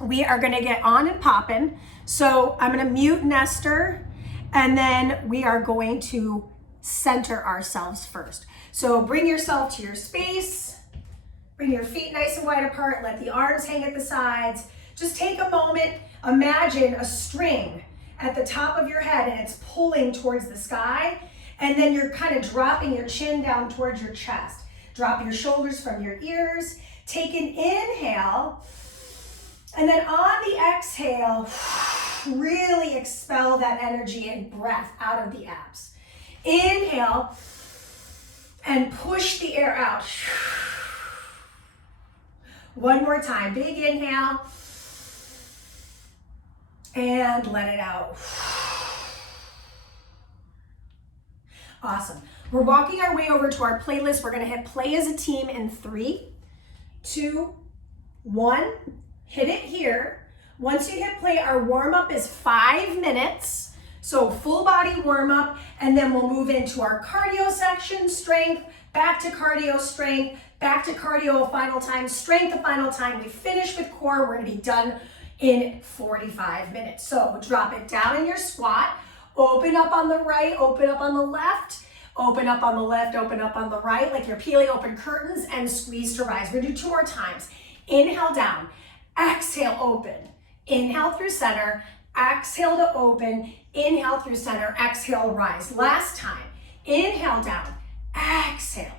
we are gonna get on and popping. So I'm gonna mute Nestor, and then we are going to center ourselves first. So bring yourself to your space, bring your feet nice and wide apart, let the arms hang at the sides. Just take a moment, imagine a string at the top of your head and it's pulling towards the sky, and then you're kind of dropping your chin down towards your chest. Drop your shoulders from your ears, take an inhale, and then on the exhale, really expel that energy and breath out of the abs. Inhale and push the air out. One more time, big inhale and let it out. Awesome. We're walking our way over to our playlist. We're gonna hit play as a team in 3, 2, 1. Hit it here. Once you hit play, our warm-up is 5 minutes. So full body warm-up, and then we'll move into our cardio section, strength, back to cardio, strength, back to cardio a final time, strength a final time. We finish with core. We're gonna be done in 45 minutes. So drop it down in your squat, open up on the right, open up on the left, open up on the left, open up on the right, like you're peeling open curtains, and squeeze to rise. We're gonna do 2 more times. Inhale down, exhale open, inhale through center, exhale to open, inhale through center, exhale rise. Last time, inhale down, exhale.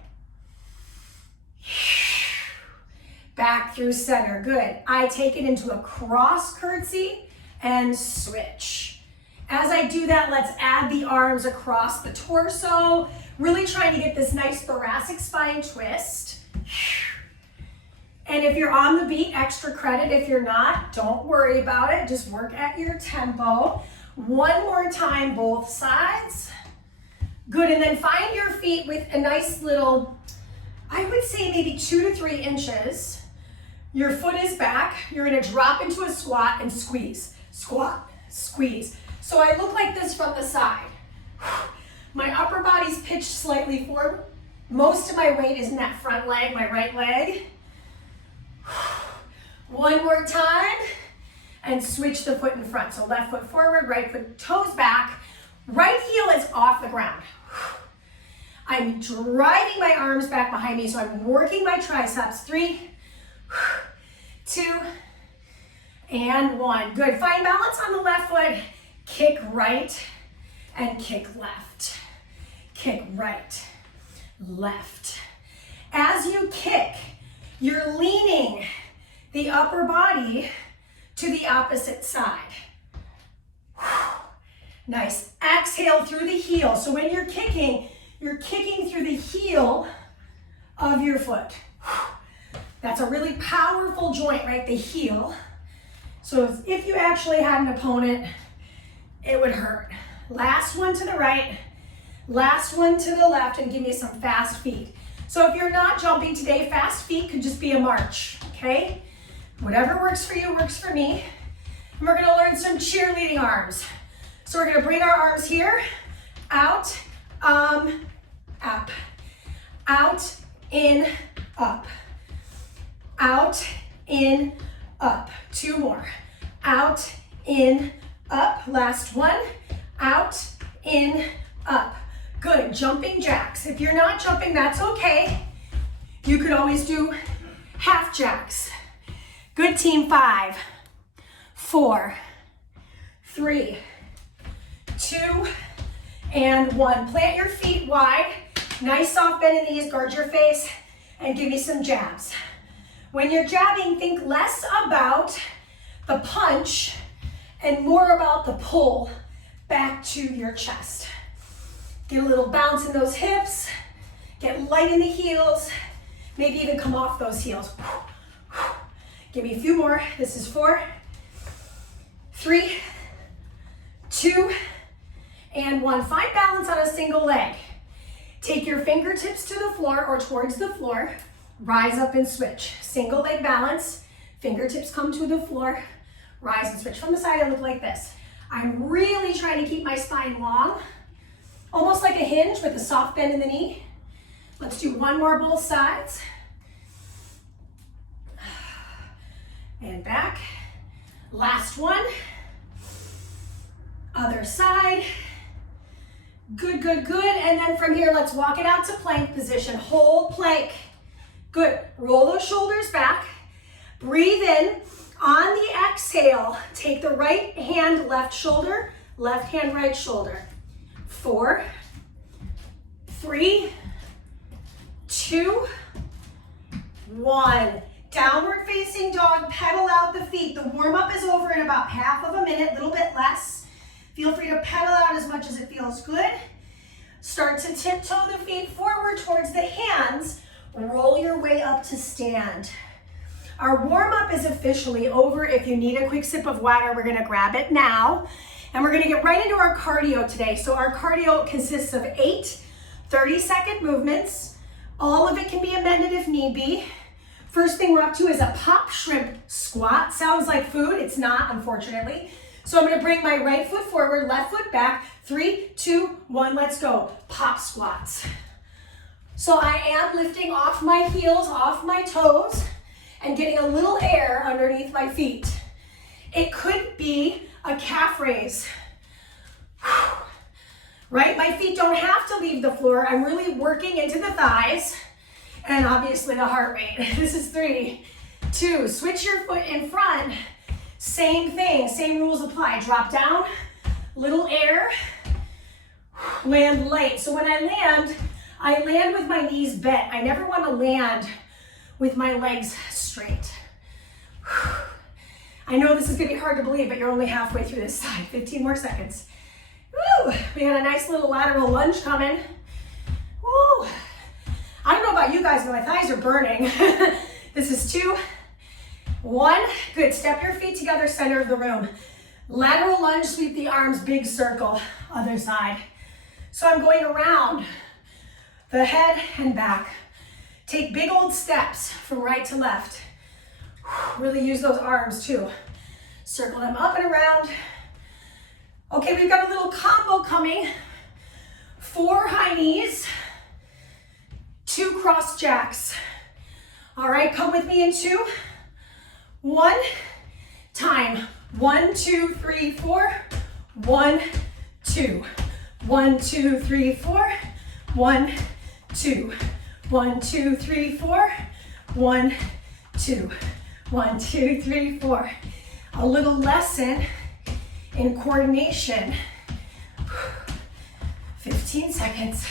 Back through center, good. I take it into a cross curtsy and switch. As I do that, let's add the arms across the torso, really trying to get this nice thoracic spine twist. And if you're on the beat, extra credit. If you're not, don't worry about it. Just work at your tempo. One more time, both sides. Good, and then find your feet with a nice little, I would say maybe 2 to 3 inches. Your foot is back. You're gonna drop into a squat and squeeze. Squat, squeeze. So I look like this from the side. My upper body's pitched slightly forward. Most of my weight is in that front leg, my right leg. One more time, and switch the foot in front. So left foot forward, right foot, toes back. Right heel is off the ground. I'm driving my arms back behind me, so I'm working my triceps. 3, 2, and 1. Good, find balance on the left foot. Kick right and kick left. Kick right, left. As you kick, you're leaning the upper body to the opposite side. Nice. Exhale through the heel. So when you're kicking through the heel of your foot. That's a really powerful joint, right? The heel. So if you actually had an opponent, it would hurt. Last one to the right, last one to the left, and give me some fast feet. So if you're not jumping today, fast feet could just be a march, okay? Whatever works for you works for me. And we're gonna learn some cheerleading arms. So we're gonna bring our arms here, out, up, out, in, up, out, in, up. 2 more, out, in, up. Last one, out, in, up. Good, jumping jacks. If you're not jumping, that's okay. You could always do half jacks. Good team, 5, 4, 3, 2, and 1. Plant your feet wide. Nice soft bend in the knees, guard your face, and give me some jabs. When you're jabbing, think less about the punch and more about the pull back to your chest. Get a little bounce in those hips, get light in the heels, maybe even come off those heels. Give me a few more. This is 4, 3, 2, and 1. Find balance on a single leg. Take your fingertips to the floor or towards the floor. Rise up and switch. Single leg balance. Fingertips come to the floor. Rise and switch. From the side, I look like this. I'm really trying to keep my spine long, almost like a hinge with a soft bend in the knee. Let's do one more, both sides. And back Last one. Other side. Good, good, good. And then from here, let's walk it out to plank position. Hold plank. Good. Roll those shoulders back. Breathe in. On the exhale, take the right hand, left shoulder, left hand, right shoulder. 4, 3, 2, 1. Downward facing dog, pedal out the feet. The warm-up is over in about half of a minute, a little bit less. Feel free to pedal out as much as it feels good. Start to tiptoe the feet forward towards the hands. Roll your way up to stand. Our warm-up is officially over. If you need a quick sip of water, we're gonna grab it now. And we're gonna get right into our cardio today. So our cardio consists of 8 30-second movements. All of it can be amended if need be. First thing we're up to is a pop shrimp squat. Sounds like food, it's not, unfortunately. So I'm gonna bring my right foot forward, left foot back. 3, 2, 1, let's go. Pop squats. So I am lifting off my heels, off my toes, and getting a little air underneath my feet. It could be a calf raise. Right? My feet don't have to leave the floor. I'm really working into the thighs and obviously the heart rate. This is 3, 2, switch your foot in front. Same thing, same rules apply. Drop down, little air, land light. So when I land with my knees bent. I never want to land with my legs straight. I know this is gonna be hard to believe, but you're only halfway through this side. 15 more seconds. Woo! We got a nice little lateral lunge coming. Woo! I don't know about you guys, but my thighs are burning. This is 2, 1. Good, step your feet together, center of the room. Lateral lunge, sweep the arms, big circle, other side. So I'm going around the head and back. Take big old steps from right to left. Really use those arms too. Circle them up and around. Okay, we've got a little combo coming. 4 high knees, 2 cross jacks. All right, come with me in 2, 1, time. 1, 2, 3, 4, 1, 2. 1, 2, 3, 4, 1, 2. 1, 2, 3, 4, 1, 2. 1, 2, 3, 4. A little lesson in coordination. 15 seconds.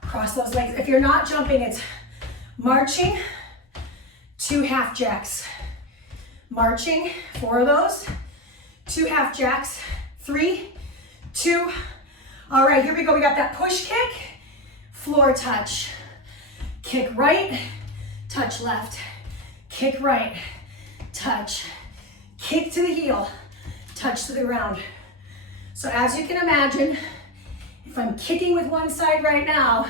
Cross those legs. If you're not jumping, it's marching, 2 half jacks. Marching, 4 of those. 2 half jacks. 3, 2. All right, here we go. We got that push kick, floor touch. Kick right, touch left. Kick right, touch. Kick to the heel, touch to the ground. So as you can imagine, if I'm kicking with one side right now,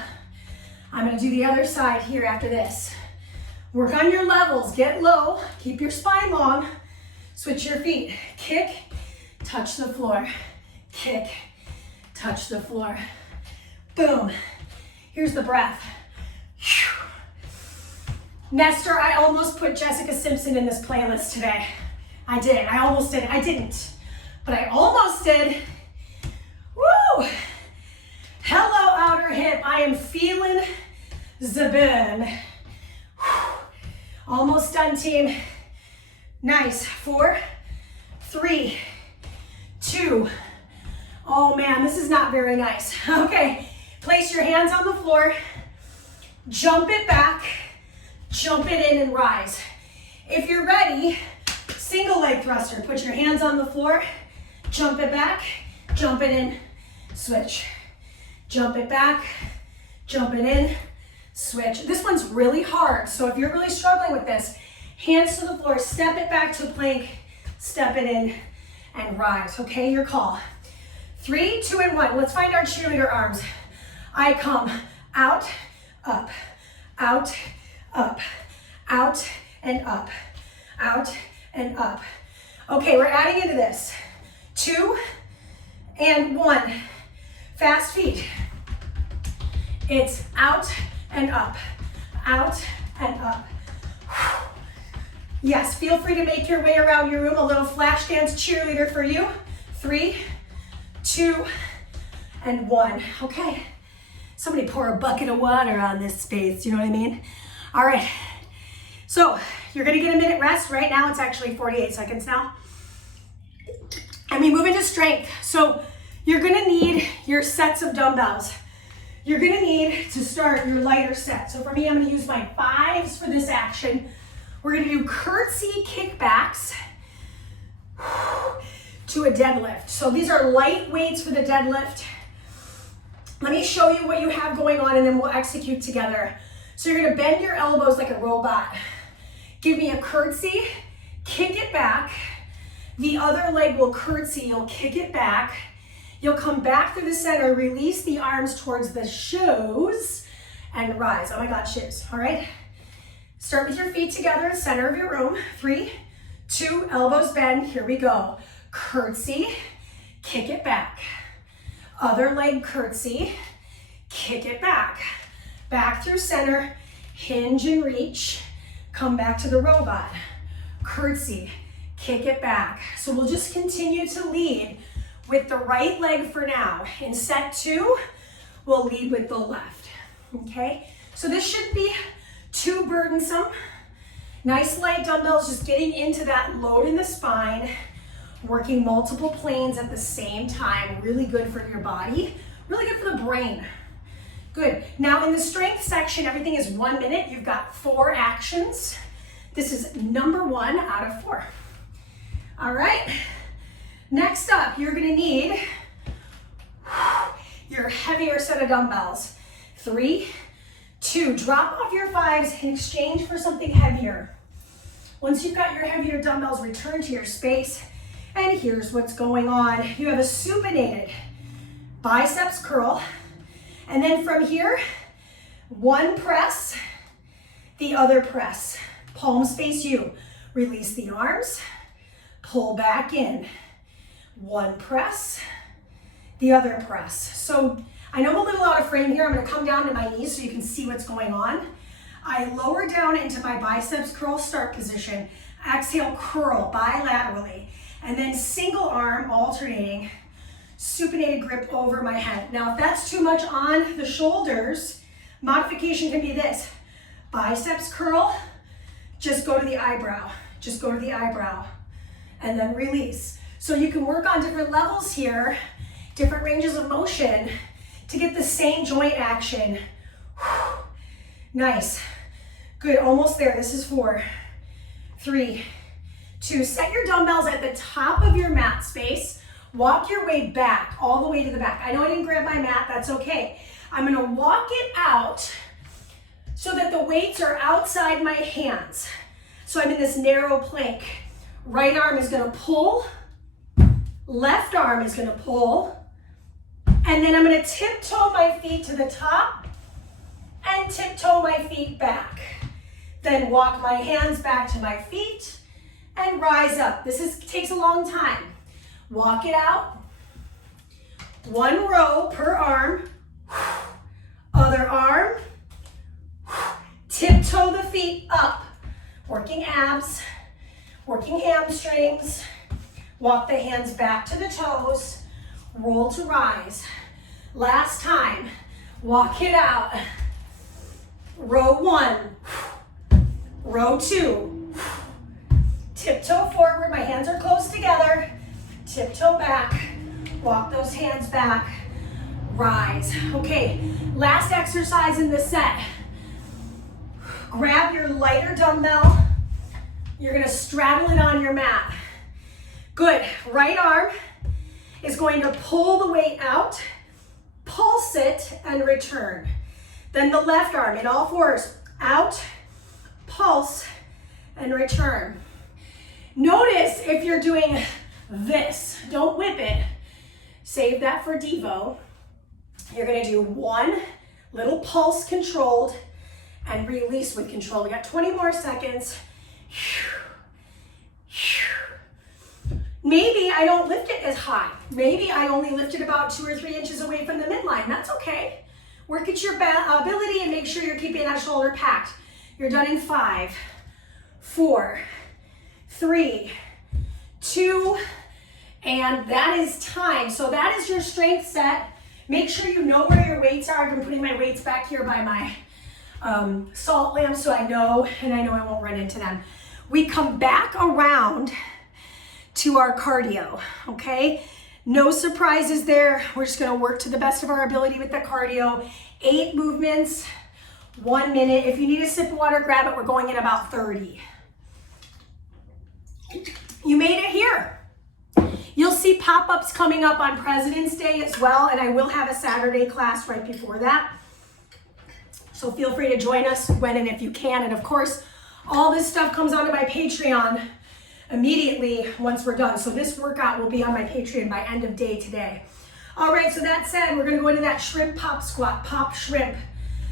I'm gonna do the other side here after this. Work on your levels, get low, keep your spine long, switch your feet. Kick, touch the floor. Kick, touch the floor. Boom. Here's the breath. Nestor, I almost put Jessica Simpson in this playlist today. I did, I almost did, I didn't, but I almost did. Woo! Hello, outer hip. I am feeling the burn. Almost done, team. Nice. 4, 3, 2. Oh man, this is not very nice. Okay, place your hands on the floor, jump it back, jump it in and rise. If you're ready, single leg thruster. Put your hands on the floor, jump it back, jump it in, switch. Jump it back, jump it in, switch. This one's really hard, so if you're really struggling with this, hands to the floor, step it back to plank, step it in, and rise. Okay, your call. 3, 2, and 1. Let's find our cheerleader arms. I come out, up, out, up, out, and up, out, and up. Okay, we're adding into this. 2 and 1. Fast feet. It's out and up, out and up. Yes, feel free to make your way around your room. A little flash dance cheerleader for you. 3, 2, and 1. Okay. Somebody pour a bucket of water on this space, you know what I mean? All right. So you're gonna get a minute rest. Right now it's actually 48 seconds now. And we move into strength. So you're gonna need your sets of dumbbells. You're gonna need to start your lighter set. So for me, I'm gonna use my 5s for this action. We're gonna do curtsy kickbacks to a deadlift. So these are light weights for the deadlift. Let me show you what you have going on and then we'll execute together. So you're gonna bend your elbows like a robot. Give me a curtsy, kick it back. The other leg will curtsy, you'll kick it back. You'll come back through the center, release the arms towards the shoes and rise. Oh my God, shoes, all right? Start with your feet together, center of your room. 3, 2, elbows bend, here we go. Curtsy, kick it back. Other leg curtsy, kick it back. Back through center, hinge and reach. Come back to the robot. Curtsy, kick it back. So we'll just continue to lead with the right leg for now. In set 2, we'll lead with the left, okay? So this shouldn't be too burdensome. Nice light dumbbells, just getting into that load in the spine, working multiple planes at the same time. Really good for your body, really good for the brain. Good. Now in the strength section, everything is 1 minute. You've got 4 actions. This is number 1 out of 4. All right. Next up, you're gonna need your heavier set of dumbbells. 3, 2, drop off your 5s in exchange for something heavier. Once you've got your heavier dumbbells, return to your space. And here's what's going on. You have a supinated biceps curl. And then from here, 1 press, the other press. Palms face you. Release the arms, pull back in. 1 press, the other press. So I know I'm a little out of frame here. I'm gonna come down to my knees so you can see what's going on. I lower down into my biceps curl start position. Exhale, curl bilaterally. And then single arm alternating, supinated grip over my head. Now, if that's too much on the shoulders, modification can be this. Biceps curl, just go to the eyebrow. Just go to the eyebrow. And then release. So you can work on different levels here, different ranges of motion to get the same joint action. Nice. Good, almost there. This is 4, 3, 2. Set your dumbbells at the top of your mat space. Walk your way back, all the way to the back. I know I didn't grab my mat, that's okay. I'm gonna walk it out so that the weights are outside my hands. So I'm in this narrow plank. Right arm is gonna pull, left arm is gonna pull, and then I'm gonna tiptoe my feet to the top and tiptoe my feet back. Then walk my hands back to my feet and rise up. This takes a long time. Walk it out. 1 row per arm. Other arm. Tiptoe the feet up. Working abs, working hamstrings. Walk the hands back to the toes. Roll to rise. Last time. Walk it out. Row 1. Row 2. Tiptoe forward, my hands are close together. Tiptoe back, walk those hands back, rise. Okay, last exercise in the set. Grab your lighter dumbbell. You're gonna straddle it on your mat. Good, right arm is going to pull the weight out, pulse it, and return. Then the left arm in all 4s, out, pulse, and return. Notice if you're doing this, don't whip it. Save that for Devo. You're gonna do 1 little pulse controlled and release with control. We got 20 more seconds. Maybe I don't lift it as high. Maybe I only lift it about 2 or 3 inches away from the midline. That's okay. Work at your ability and make sure you're keeping that shoulder packed. You're done in 5, 4, 3, 2, and that is time. So that is your strength set. Make sure you know where your weights are. I'm putting my weights back here by my salt lamp so I know, and I know I won't run into them. We come back around to our cardio, okay? No surprises there. We're just gonna work to the best of our ability with the cardio. 8 movements, 1 minute. If you need a sip of water, grab it. We're going in about 30. You made it here. You'll see pop-ups coming up on President's Day as well, and I will have a Saturday class right before that. So feel free to join us when and if you can. And of course, all this stuff comes onto my Patreon immediately once we're done. So this workout will be on my Patreon by end of day today. All right, so that said, we're gonna go into that shrimp pop squat, pop shrimp.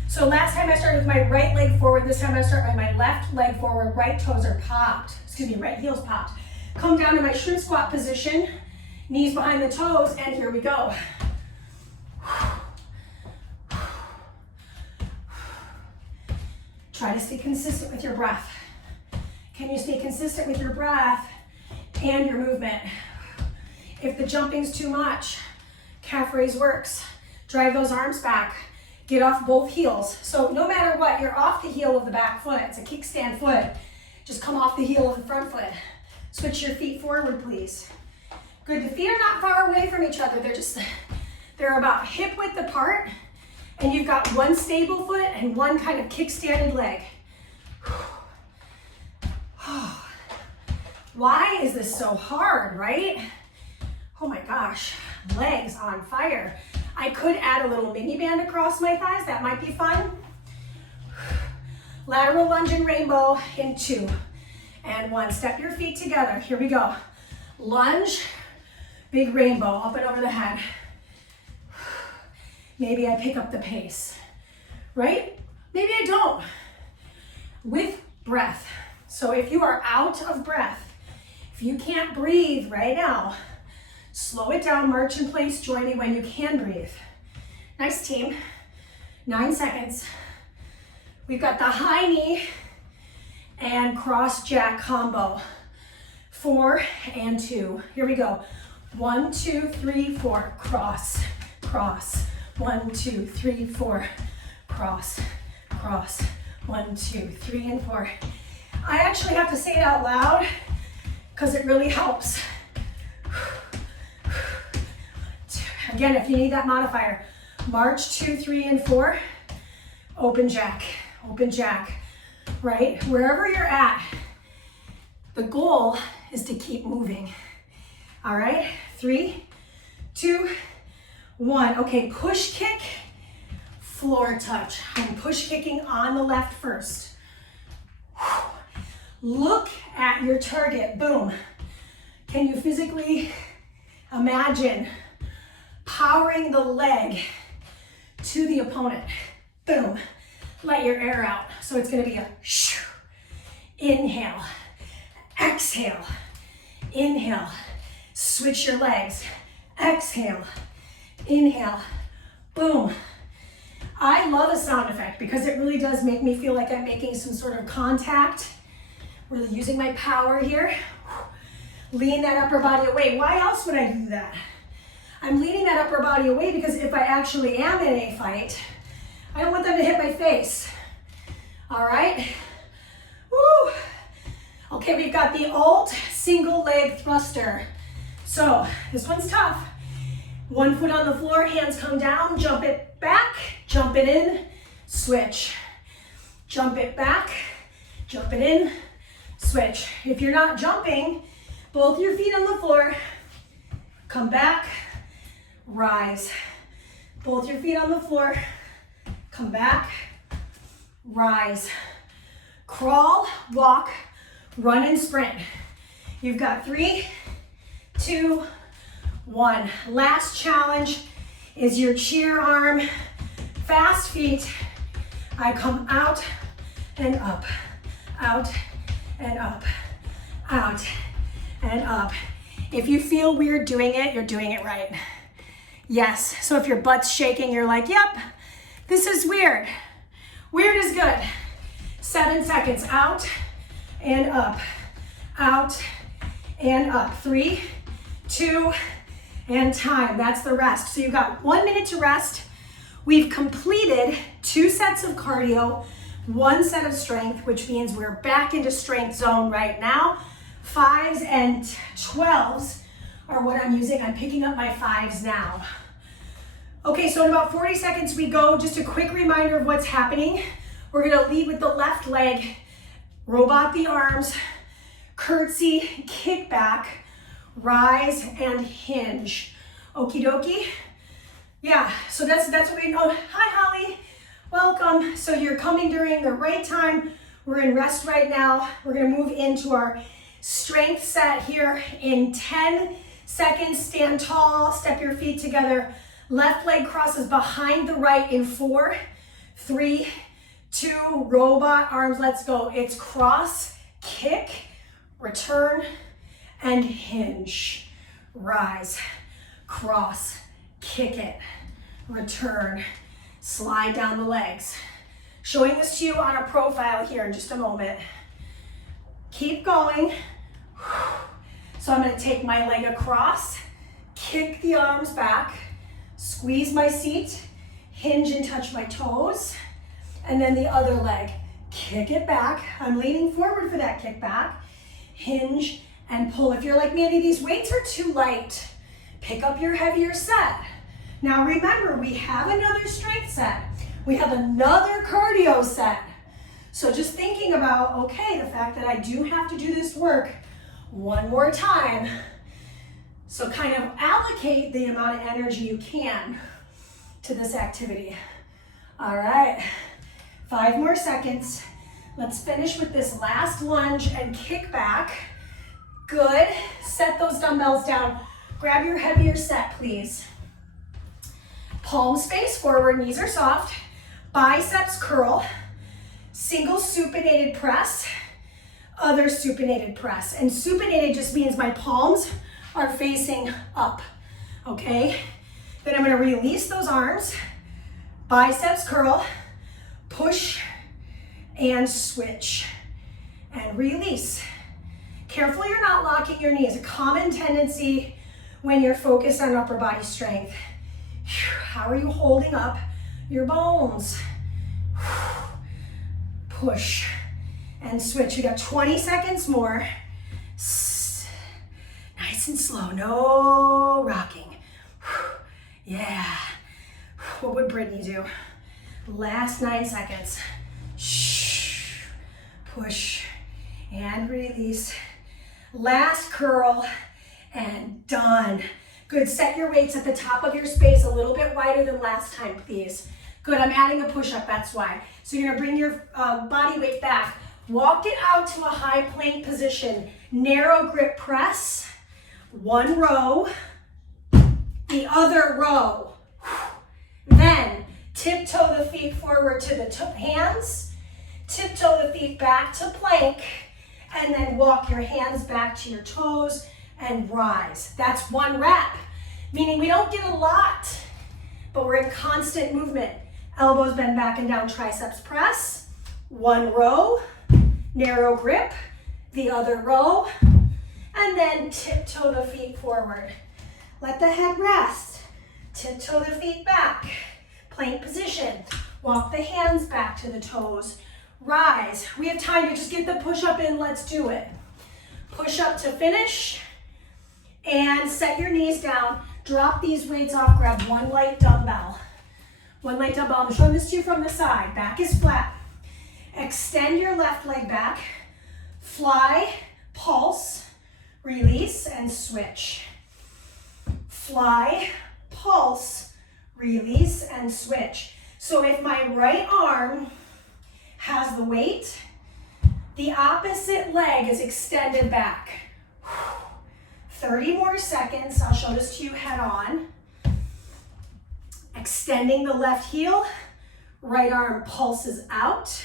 So last time I started with my right leg forward, this time I start with my left leg forward, right toes are popped, right heels popped. Come down to my shrimp squat position, knees behind the toes, and here we go. Try to stay consistent with your breath. Can you stay consistent with your breath and your movement? If the jumping's too much, calf raise works. Drive those arms back. Get off both heels. So no matter what, you're off the heel of the back foot. It's a kickstand foot. Just come off the heel of the front foot. Switch your feet forward, please. Good, the feet are not far away from each other. They're about hip width apart, and you've got one stable foot and one kind of kickstanded leg. Why is this so hard, right? Oh my gosh, legs on fire. I could add a little mini band across my thighs. That might be fun. Lateral lunge and rainbow in 2 and 1. Step your feet together. Here we go. Lunge, big rainbow up and over the head. Maybe I pick up the pace, right? Maybe I don't. With breath. So if you are out of breath, if you can't breathe right now, slow it down, march in place, join me when you can breathe. Nice, team. 9 seconds. We've got the high knee and cross jack combo. 4 and 2. Here we go. 1, 2, 3, 4. Cross, cross. 1, 2, 3, 4. Cross, cross. 1, 2, 3, and 4. I actually have to say it out loud because it really helps. Again, if you need that modifier, march 2, 3, and 4. Open jack, right? Wherever you're at, the goal is to keep moving. All right, 3, 2, 1. Okay, push kick, floor touch. I'm push kicking on the left first. Look at your target, boom. Can you physically imagine powering the leg to the opponent? Boom, let your air out. So it's gonna be a shoo, inhale, exhale, inhale, switch your legs, exhale, inhale, boom. I love a sound effect because it really does make me feel like I'm making some sort of contact. Really using my power here. Lean that upper body away. Why else would I do that? I'm leaning that upper body away because if I actually am in a fight, I don't want them to hit my face. All right? Woo! Okay, we've got the alt single leg thruster. So this one's tough. 1 foot on the floor, hands come down, jump it back, jump it in, switch. Jump it back, jump it in, switch. If you're not jumping, both your feet on the floor, come back, rise. Both your feet on the floor, come back, rise. Crawl, walk, run and sprint. You've got 3, 2, 1. Last challenge is your cheer arm, fast feet. I come out and up, out and up, out and up. If you feel weird doing it, you're doing it right. Yes, so if your butt's shaking, you're like, yep, this is weird. Weird is good. 7 seconds, out and up, out, and up. 3, 2, and time. That's the rest. So you've got 1 minute to rest. We've completed 2 sets of cardio, 1 set of strength, which means we're back into strength zone right now. 5s and 12s are what I'm using. I'm picking up my 5s now. Okay, so in about 40 seconds we go. Just a quick reminder of what's happening. We're gonna lead with the left leg, robot the arms, curtsy, kick back, rise, and hinge. Okie dokie? Yeah, so that's what we know. Hi, Holly. Welcome. So you're coming during the right time. We're in rest right now. We're gonna move into our strength set here in 10 seconds. Stand tall, step your feet together. Left leg crosses behind the right in 4, 3, 2, robot arms, let's go. It's cross, kick, return, and hinge. Rise, cross, kick it, return, slide down the legs. Showing this to you on a profile here in just a moment. Keep going. So I'm gonna take my leg across, kick the arms back, squeeze my seat, hinge and touch my toes, and then the other leg, kick it back. I'm leaning forward for that kick back, hinge and pull. If you're like, Mandy, these weights are too light, pick up your heavier set. Now remember, we have another strength set. We have another cardio set. So just thinking about, okay, the fact that I do have to do this work one more time. So kind of allocate the amount of energy you can to this activity. All right, 5 more seconds. Let's finish with this last lunge and kick back. Good, set those dumbbells down. Grab your heavier set, please. Palms face forward, knees are soft. Biceps curl. Single supinated press, other supinated press. And supinated just means my palms are facing up, okay? Then I'm gonna release those arms, biceps curl, push and switch, and release. Careful you're not locking your knees. A common tendency when you're focused on upper body strength. How are you holding up your bones? Push and switch. You got 20 seconds more. Nice and slow, no rocking. Yeah. What would Brittany do? Last 9 seconds. Push and release. Last curl and done. Good, set your weights at the top of your space a little bit wider than last time, please. Good, I'm adding a push-up, that's why. So you're gonna bring your body weight back. Walk it out to a high plank position. Narrow grip press. 1 row, the other row. Then tiptoe the feet forward to the hands. Tiptoe the feet back to plank. And then walk your hands back to your toes and rise. That's 1 rep, meaning we don't get a lot, but we're in constant movement. Elbows bend back and down, triceps press. 1 row, narrow grip, the other row, and then tiptoe the feet forward. Let the head rest. Tiptoe the feet back, plank position. Walk the hands back to the toes. Rise. We have time to just get the push-up in, let's do it. Push up to finish, and set your knees down. Drop these weights off, grab 1 light dumbbell. 1 light dumbbell, I'm showing this to you from the side. Back is flat. Extend your left leg back. Fly, pulse, release, and switch. Fly, pulse, release, and switch. So if my right arm has the weight, the opposite leg is extended back. 30 more seconds. I'll show this to you head on. Extending the left heel, right arm pulses out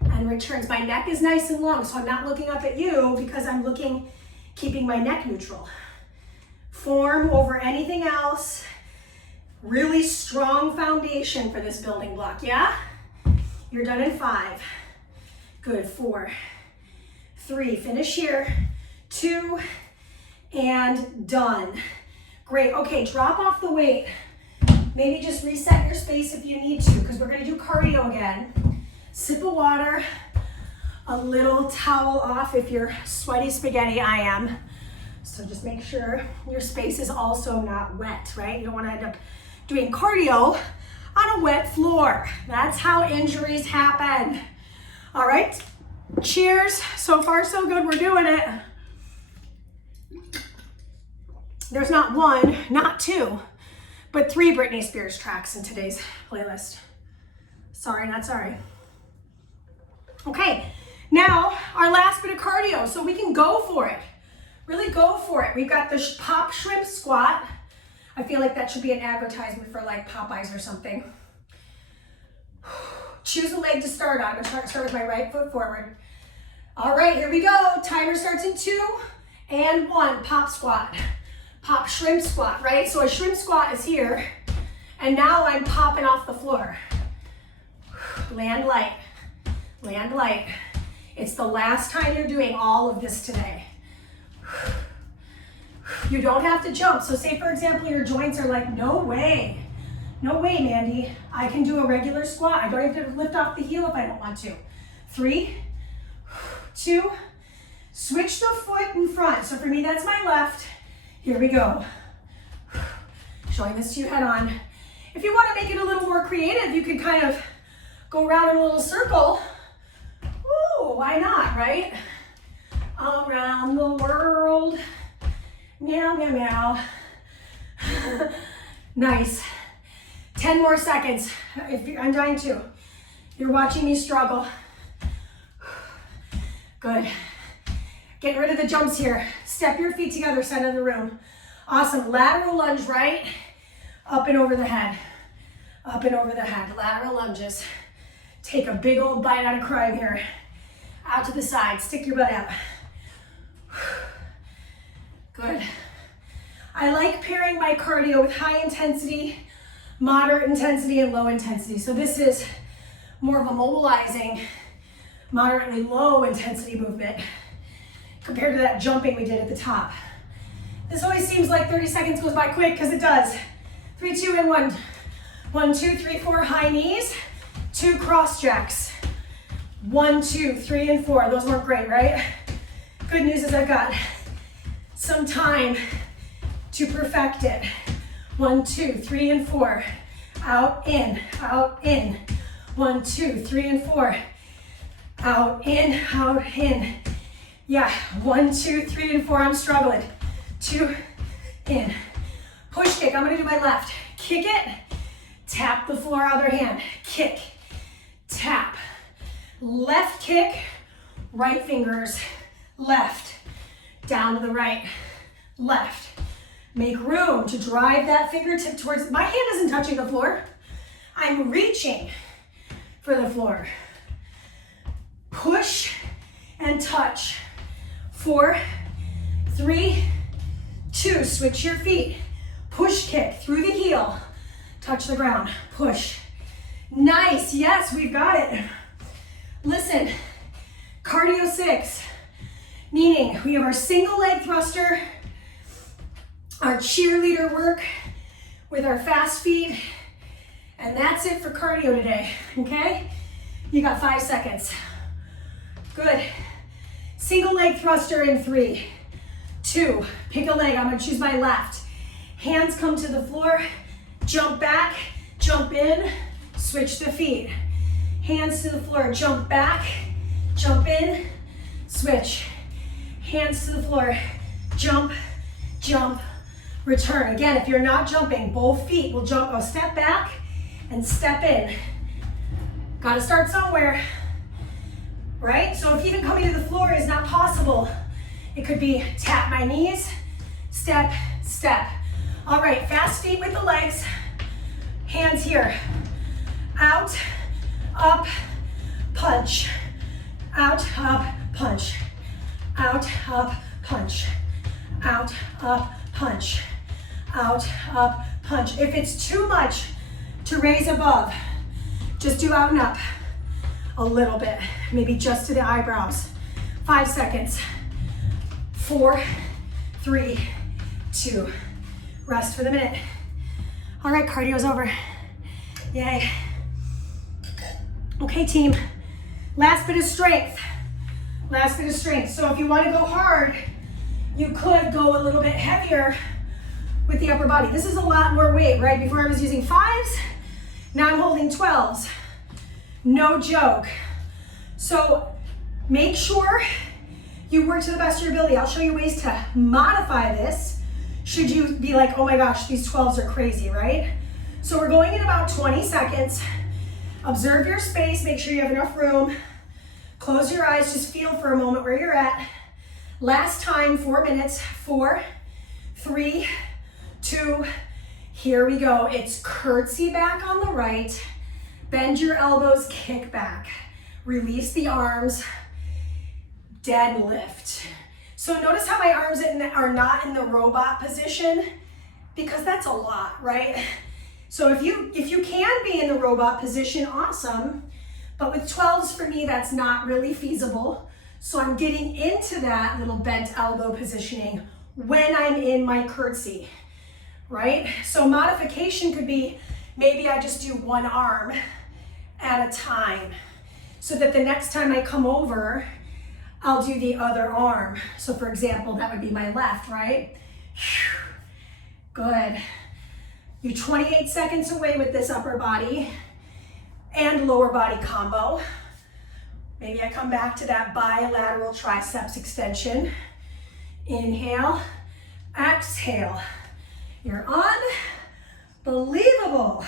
and returns. My neck is nice and long, so I'm not looking up at you because I'm keeping my neck neutral. Form over anything else. Really strong foundation for this building block, yeah? You're done in 5. Good, 4, 3, finish here, 2, and done. Great, okay, drop off the weight. Maybe just reset your space if you need to, because we're gonna do cardio again. Sip of water, a little towel off if you're sweaty spaghetti, I am. So just make sure your space is also not wet, right? You don't wanna end up doing cardio on a wet floor. That's how injuries happen. All right, cheers. So far so good, we're doing it. There's not 1, not 2, but 3 Britney Spears tracks in today's playlist. Sorry, not sorry. Okay, now our last bit of cardio, so we can go for it. Really go for it. We've got the pop shrimp squat. I feel like that should be an advertisement for like Popeyes or something. Choose a leg to start on. I'm gonna start with my right foot forward. All right, here we go. Timer starts in 2 and 1. Pop squat. Pop shrimp squat, right? So a shrimp squat is here, and now I'm popping off the floor. Land light, land light. It's the last time you're doing all of this today. You don't have to jump. So say for example, your joints are like, no way, Mandy. I can do a regular squat. I don't have to lift off the heel if I don't want to. 3, 2, switch the foot in front. So for me, that's my left. Here we go. Showing this to you head on. If you want to make it a little more creative, you could kind of go around in a little circle. Ooh, why not, right? Around the world. Meow, meow, meow. Nice. 10 more seconds. I'm dying to. You're watching me struggle. Good. Getting rid of the jumps here. Step your feet together, center of the room. Awesome. Lateral lunge, right? Up and over the head. Up and over the head. Lateral lunges. Take a big old bite out of crime here. Out to the side. Stick your butt out. Good. I like pairing my cardio with high intensity, moderate intensity, and low intensity. So this is more of a mobilizing, moderately low intensity movement compared to that jumping we did at the top. This always seems like 30 seconds goes by quick, because it does. 3, 2, and 1. 1, 2, 3, 4, high knees. 2 cross jacks. 1, 2, 3, and 4. Those weren't great, right? Good news is I've got some time to perfect it. 1, 2, 3, and 4. Out, in, out, in. 1, 2, 3, and 4. Out, in, out, in. Yeah, 1, 2, 3, and 4, I'm struggling. 2, in. Push kick, I'm gonna do my left. Kick it, tap the floor, other hand. Kick, tap. Left kick, right fingers, left. Down to the right, left. Make room to drive that fingertip towards, my hand isn't touching the floor. I'm reaching for the floor. Push and touch. 4, 3, 2, switch your feet. Push kick through the heel. Touch the ground, push. Nice, yes, we've got it. Listen, cardio 6, meaning we have our single leg thruster, our cheerleader work with our fast feet, and that's it for cardio today, okay? You got 5 seconds. Good. Single leg thruster in 3, 2, pick a leg, I'm gonna choose my left. Hands come to the floor, jump back, jump in, switch the feet. Hands to the floor, jump back, jump in, switch. Hands to the floor, jump, jump, return. Again, if you're not jumping, both feet will jump, go step back and step in. Gotta start somewhere, right? So if even coming to the floor is not possible, it could be tap my knees, step, step. All right, fast feet with the legs, hands here. Out, up, punch. Out, up, punch. Out, up, punch. Out, up, punch. Out, up, punch. If it's too much to raise above, just do out and up a little bit, maybe just to the eyebrows. 5 seconds. 4, 3, 2. Rest for the minute. All right, cardio's over. Yay. Okay, team. Last bit of strength. Last bit of strength. So if you want to go hard, you could go a little bit heavier with the upper body. This is a lot more weight, right? Before I was using 5s, now I'm holding 12s. No joke. So make sure you work to the best of your ability. I'll show you ways to modify this should you be like, oh my gosh, these 12s are crazy, right? So we're going in about 20 seconds. Observe your space, make sure you have enough room. Close your eyes, just feel for a moment where you're at. Last time, 4 minutes. 4, 3, 2, here we go. It's curtsy back on the right. Bend your elbows, kick back. Release the arms, deadlift. So notice how my arms are not in the robot position, because that's a lot, right? So if you can be in the robot position, awesome. But with 12s for me, that's not really feasible. So I'm getting into that little bent elbow positioning when I'm in my curtsy, right? So modification could be, maybe I just do one arm at a time, so that the next time I come over, I'll do the other arm. So for example, that would be my left, right? Good. You're 28 seconds away with this upper body and lower body combo. Maybe I come back to that bilateral triceps extension. Inhale, exhale. You're unbelievable.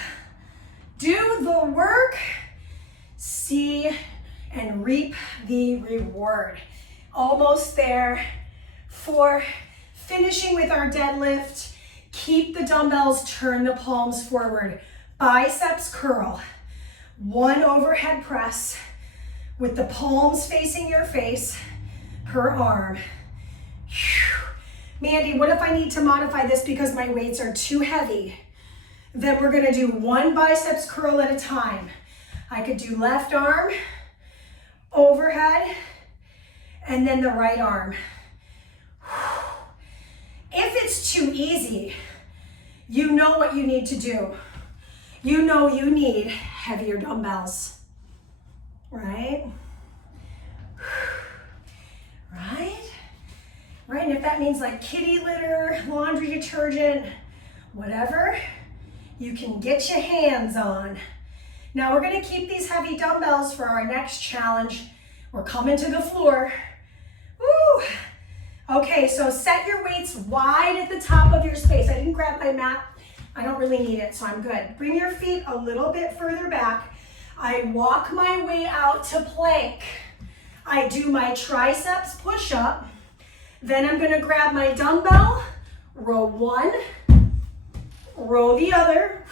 Do the work, see and reap the reward. Almost there. 4, finishing with our deadlift. Keep the dumbbells, turn the palms forward. Biceps curl. 1 overhead press with the palms facing your face per arm. Mandy, what if I need to modify this because my weights are too heavy? Then we're gonna do 1 biceps curl at a time. I could do left arm, overhead, and then the right arm. If it's too easy, you know what you need to do. You know you need heavier dumbbells, right? Right? Right, and if that means like kitty litter, laundry detergent, whatever, you can get your hands on. Now we're gonna keep these heavy dumbbells for our next challenge. We're coming to the floor. Woo! Okay, so set your weights wide at the top of your space. I didn't grab my mat. I don't really need it, so I'm good. Bring your feet a little bit further back. I walk my way out to plank. I do my triceps push-up. Then I'm gonna grab my dumbbell, row 1, row the other,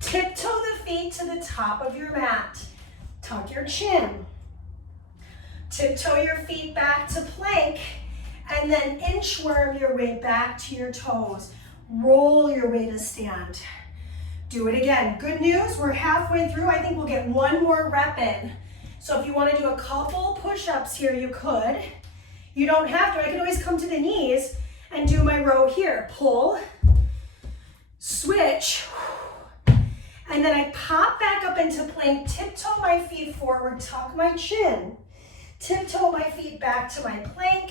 tiptoe the feet to the top of your mat. Tuck your chin. Tiptoe your feet back to plank, and then inchworm your way back to your toes. Roll your way to stand. Do it again. Good news, we're halfway through. I think we'll get 1 more rep in. So if you want to do a couple push-ups here, you could. You don't have to. I can always come to the knees and do my row here. Pull, switch, and then I pop back up into plank, tiptoe my feet forward, tuck my chin, tiptoe my feet back to my plank,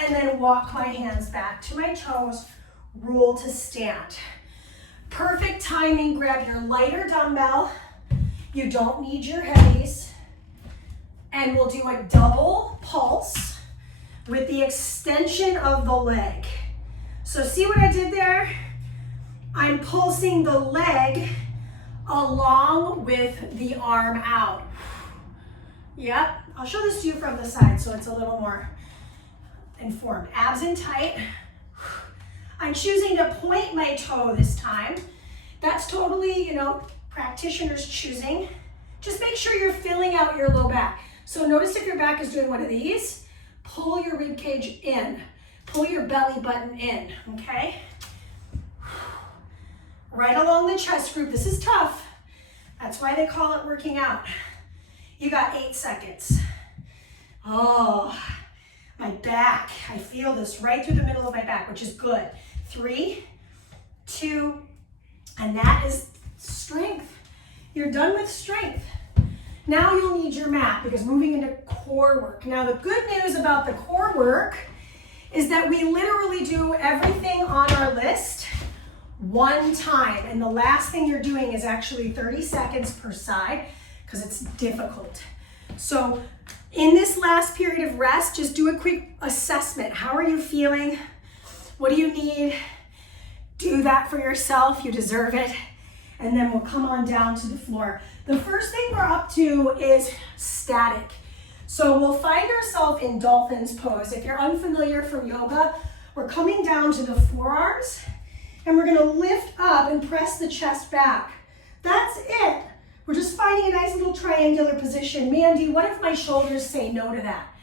and then walk my hands back to my toes, roll to stand. Perfect timing, grab your lighter dumbbell. You don't need your heavies. And we'll do a double pulse with the extension of the leg. So see what I did there? I'm pulsing the leg along with the arm out. Yep, I'll show this to you from the side so it's a little more informed. Abs in tight. I'm choosing to point my toe this time. That's totally, practitioner's choosing. Just make sure you're filling out your low back. So notice if your back is doing one of these, pull your rib cage in, pull your belly button in, okay? Right along the chest group. This is tough. That's why they call it working out. You got 8 seconds. Oh, my back. I feel this right through the middle of my back, which is good. 3, 2, and that is strength. You're done with strength. Now you'll need your mat because moving into core work. Now the good news about the core work is that we literally do everything on our list one time. And the last thing you're doing is actually 30 seconds per side because it's difficult. So in this last period of rest, just do a quick assessment. How are you feeling? What do you need? Do that for yourself. You deserve it. And then we'll come on down to the floor. The first thing we're up to is static. So we'll find ourselves in dolphin's pose. If you're unfamiliar from yoga, we're coming down to the forearms and we're gonna lift up and press the chest back. That's it. We're just finding a nice little triangular position. Mandy, what if my shoulders say no to that?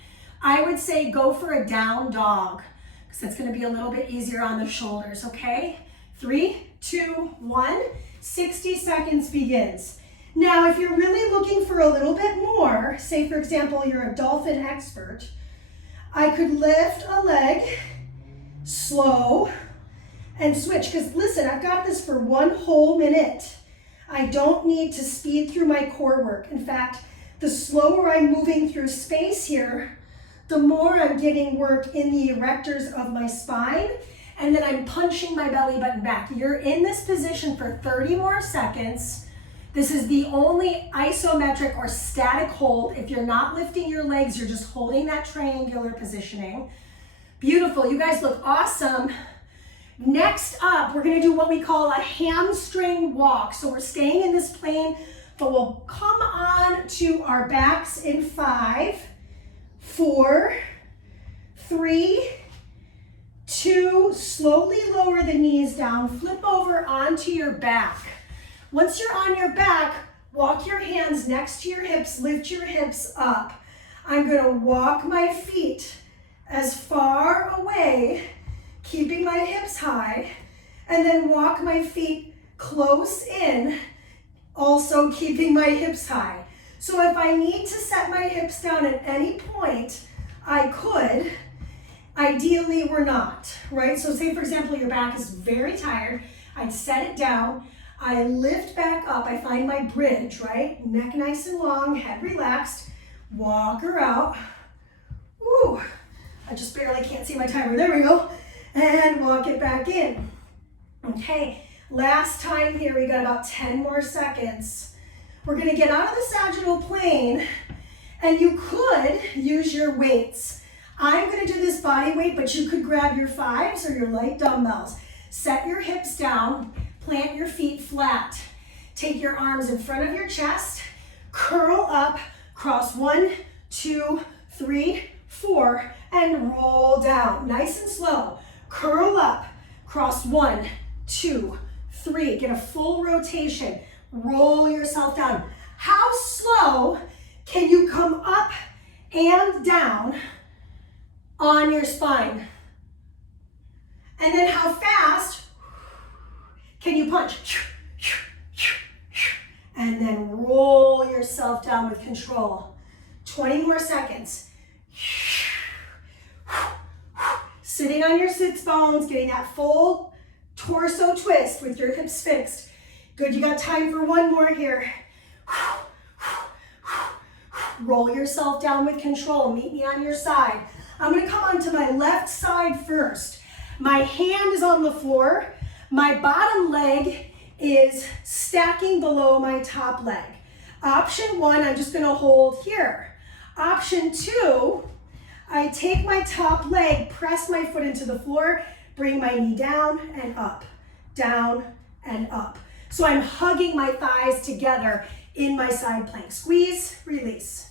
I would say go for a down dog because it's gonna be a little bit easier on the shoulders, okay? 3, 2, 1, 60 seconds begins. Now, if you're really looking for a little bit more, say for example, you're a dolphin expert, I could lift a leg, slow, and switch. Because listen, I've got this for 1 whole minute. I don't need to speed through my core work. In fact, the slower I'm moving through space here, the more I'm getting work in the erectors of my spine, and then I'm punching my belly button back. You're in this position for 30 more seconds. This is the only isometric or static hold. If you're not lifting your legs, you're just holding that triangular positioning. Beautiful, you guys look awesome. Next up, we're gonna do what we call a hamstring walk. So we're staying in this plane, but we'll come on to our backs in 5, 4, 3, 2, slowly lower the knees down, flip over onto your back. Once you're on your back, walk your hands next to your hips, lift your hips up. I'm gonna walk my feet as far away, keeping my hips high, and then walk my feet close in, also keeping my hips high. So if I need to set my hips down at any point, I could. Ideally, we're not, right? So say, for example, your back is very tired. I'd set it down. I lift back up. I find my bridge, right? Neck nice and long, head relaxed. Walk her out. Woo! I just barely can't see my timer. There we go. And walk it back in. Okay, last time here. We got about 10 more seconds. We're going to get out of the sagittal plane, and you could use your weights. I'm going to do this body weight, but you could grab your 5s or your light dumbbells. Set your hips down, plant your feet flat. Take your arms in front of your chest, curl up, cross 1, 2, 3, 4, and roll down. Nice and slow. Curl up, cross 1, 2, 3. Get a full rotation. Roll yourself down. How slow can you come up and down on your spine? And then how fast can you punch? And then roll yourself down with control. 20 more seconds. Sitting on your sits bones, getting that full torso twist with your hips fixed. Good, you got time for 1 more here. Roll yourself down with control. Meet me on your side. I'm gonna come onto my left side first. My hand is on the floor. My bottom leg is stacking below my top leg. Option 1, I'm just gonna hold here. Option 2, I take my top leg, press my foot into the floor, bring my knee down and up, down and up. So I'm hugging my thighs together in my side plank. Squeeze, release.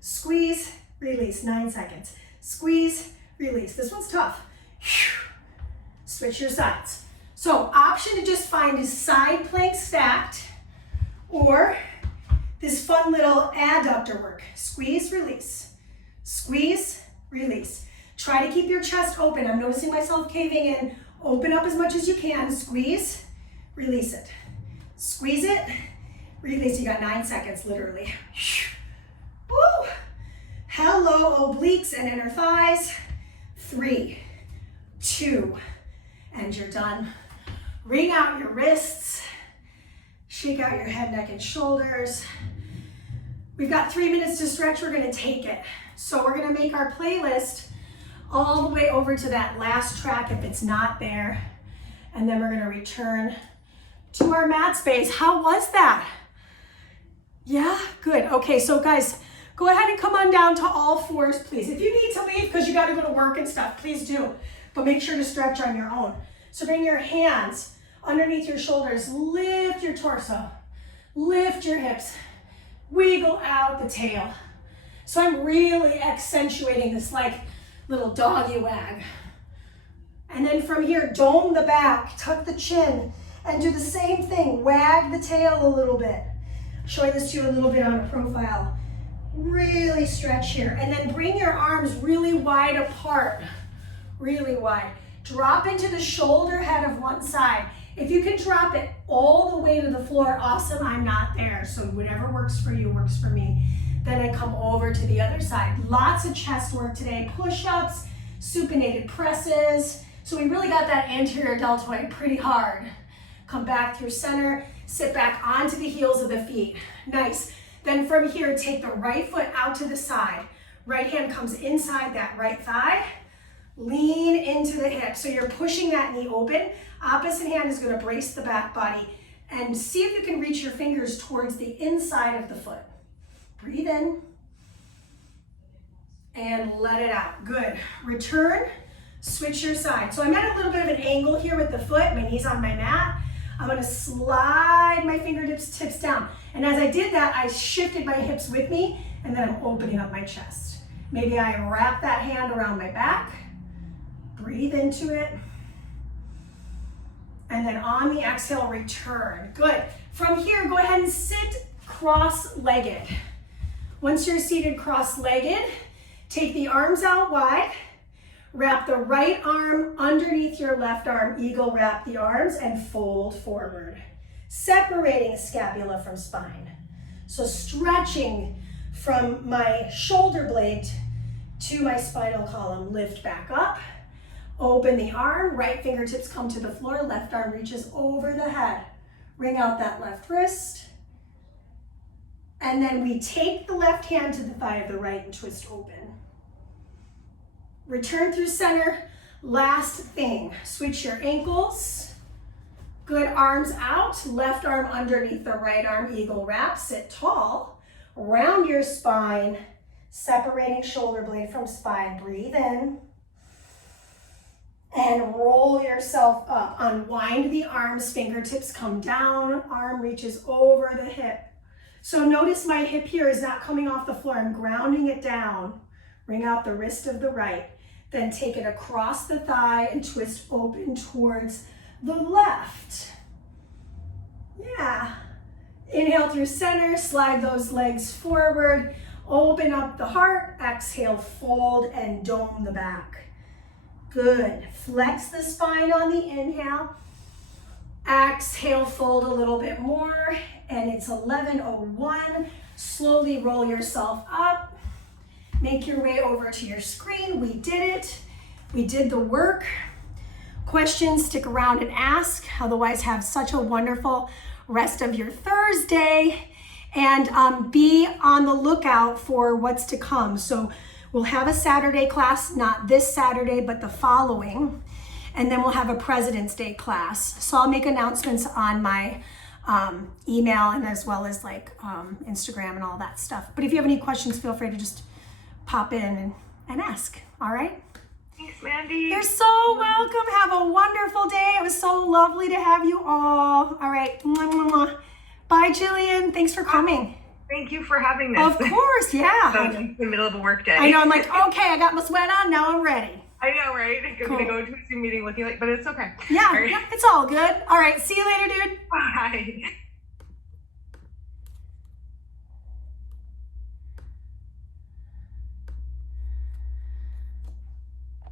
Squeeze, release. 9 seconds. Squeeze, release. This one's tough. Switch your sides. So option to just find is side plank stacked, or this fun little adductor work. Squeeze, release. Squeeze, release. Try to keep your chest open. I'm noticing myself caving in. Open up as much as you can. Squeeze, release it. Squeeze it, release. You got 9 seconds, literally. Woo! Hello, obliques and inner thighs. 3, 2, and you're done. Wring out your wrists. Shake out your head, neck, and shoulders. We've got 3 minutes to stretch. We're gonna take it. So we're gonna make our playlist all the way over to that last track if it's not there. And then we're gonna return to our mat space. How was that? Yeah, good. Okay, so guys, go ahead and come on down to all fours, please. If you need to leave because you gotta go to work and stuff, please do. But make sure to stretch on your own. So bring your hands underneath your shoulders, lift your torso, lift your hips, wiggle out the tail. So I'm really accentuating this like little doggy wag. And then from here, dome the back, tuck the chin, and do the same thing. Wag the tail a little bit. Showing this to you a little bit on a profile. Really stretch here. And then bring your arms really wide apart. Really wide. Drop into the shoulder head of one side. If you can drop it all the way to the floor, awesome. I'm not there. So whatever works for you works for me. Then I come over to the other side. Lots of chest work today. Push-ups, supinated presses. So we really got that anterior deltoid pretty hard. Come back through center, sit back onto the heels of the feet. Nice. Then from here, take the right foot out to the side. Right hand comes inside that right thigh. Lean into the hip. So you're pushing that knee open. Opposite hand is going to brace the back body. And see if you can reach your fingers towards the inside of the foot. Breathe in. And let it out. Good. Return. Switch your side. So I'm at a little bit of an angle here with the foot. My knee's on my mat. I'm going to slide my fingertips down. And as I did that, I shifted my hips with me, and then I'm opening up my chest. Maybe I wrap that hand around my back. Breathe into it. And then on the exhale, return. Good. From here, go ahead and sit cross-legged. Once you're seated cross-legged, take the arms out wide. Wrap the right arm underneath your left arm. Eagle wrap the arms and fold forward. Separating scapula from spine. So stretching from my shoulder blade to my spinal column. Lift back up. Open the arm. Right fingertips come to the floor. Left arm reaches over the head. Wring out that left wrist. And then we take the left hand to the thigh of the right and twist open. Return through center. Last thing, switch your ankles. Good, arms out. Left arm underneath the right arm, eagle wrap. Sit tall. Round your spine, separating shoulder blade from spine. Breathe in. And roll yourself up. Unwind the arms, fingertips come down. Arm reaches over the hip. So notice my hip here is not coming off the floor. I'm grounding it down. Bring out the wrist of the right. Then take it across the thigh and twist open towards the left. Yeah. Inhale through center, slide those legs forward, open up the heart, exhale, fold and dome the back. Good. Flex the spine on the inhale. Exhale, fold a little bit more, and it's 11:01. Slowly roll yourself up. Make your way over to your screen. We did it. We did the work. Questions, stick around and ask. Otherwise, have such a wonderful rest of your Thursday. And be on the lookout for what's to come. So we'll have a Saturday class, not this Saturday, but the following. And then we'll have a President's Day class. So I'll make announcements on my email and as well as like Instagram and all that stuff. But if you have any questions, feel free to just pop in and ask, all right? Thanks, Mandy. You're so welcome. Have a wonderful day. It was so lovely to have you all. All right. Mwah, mwah, mwah. Bye, Jillian. Thanks for coming. Thank you for having this. Of course, yeah. So in the middle of a work day. I know, I'm like, okay, I got my sweat on, now I'm ready. I know, right? I'm Cool. going to go to a Zoom meeting looking like, but it's okay. Yeah, All right. yeah, it's all good. All right, see you later, dude. Bye.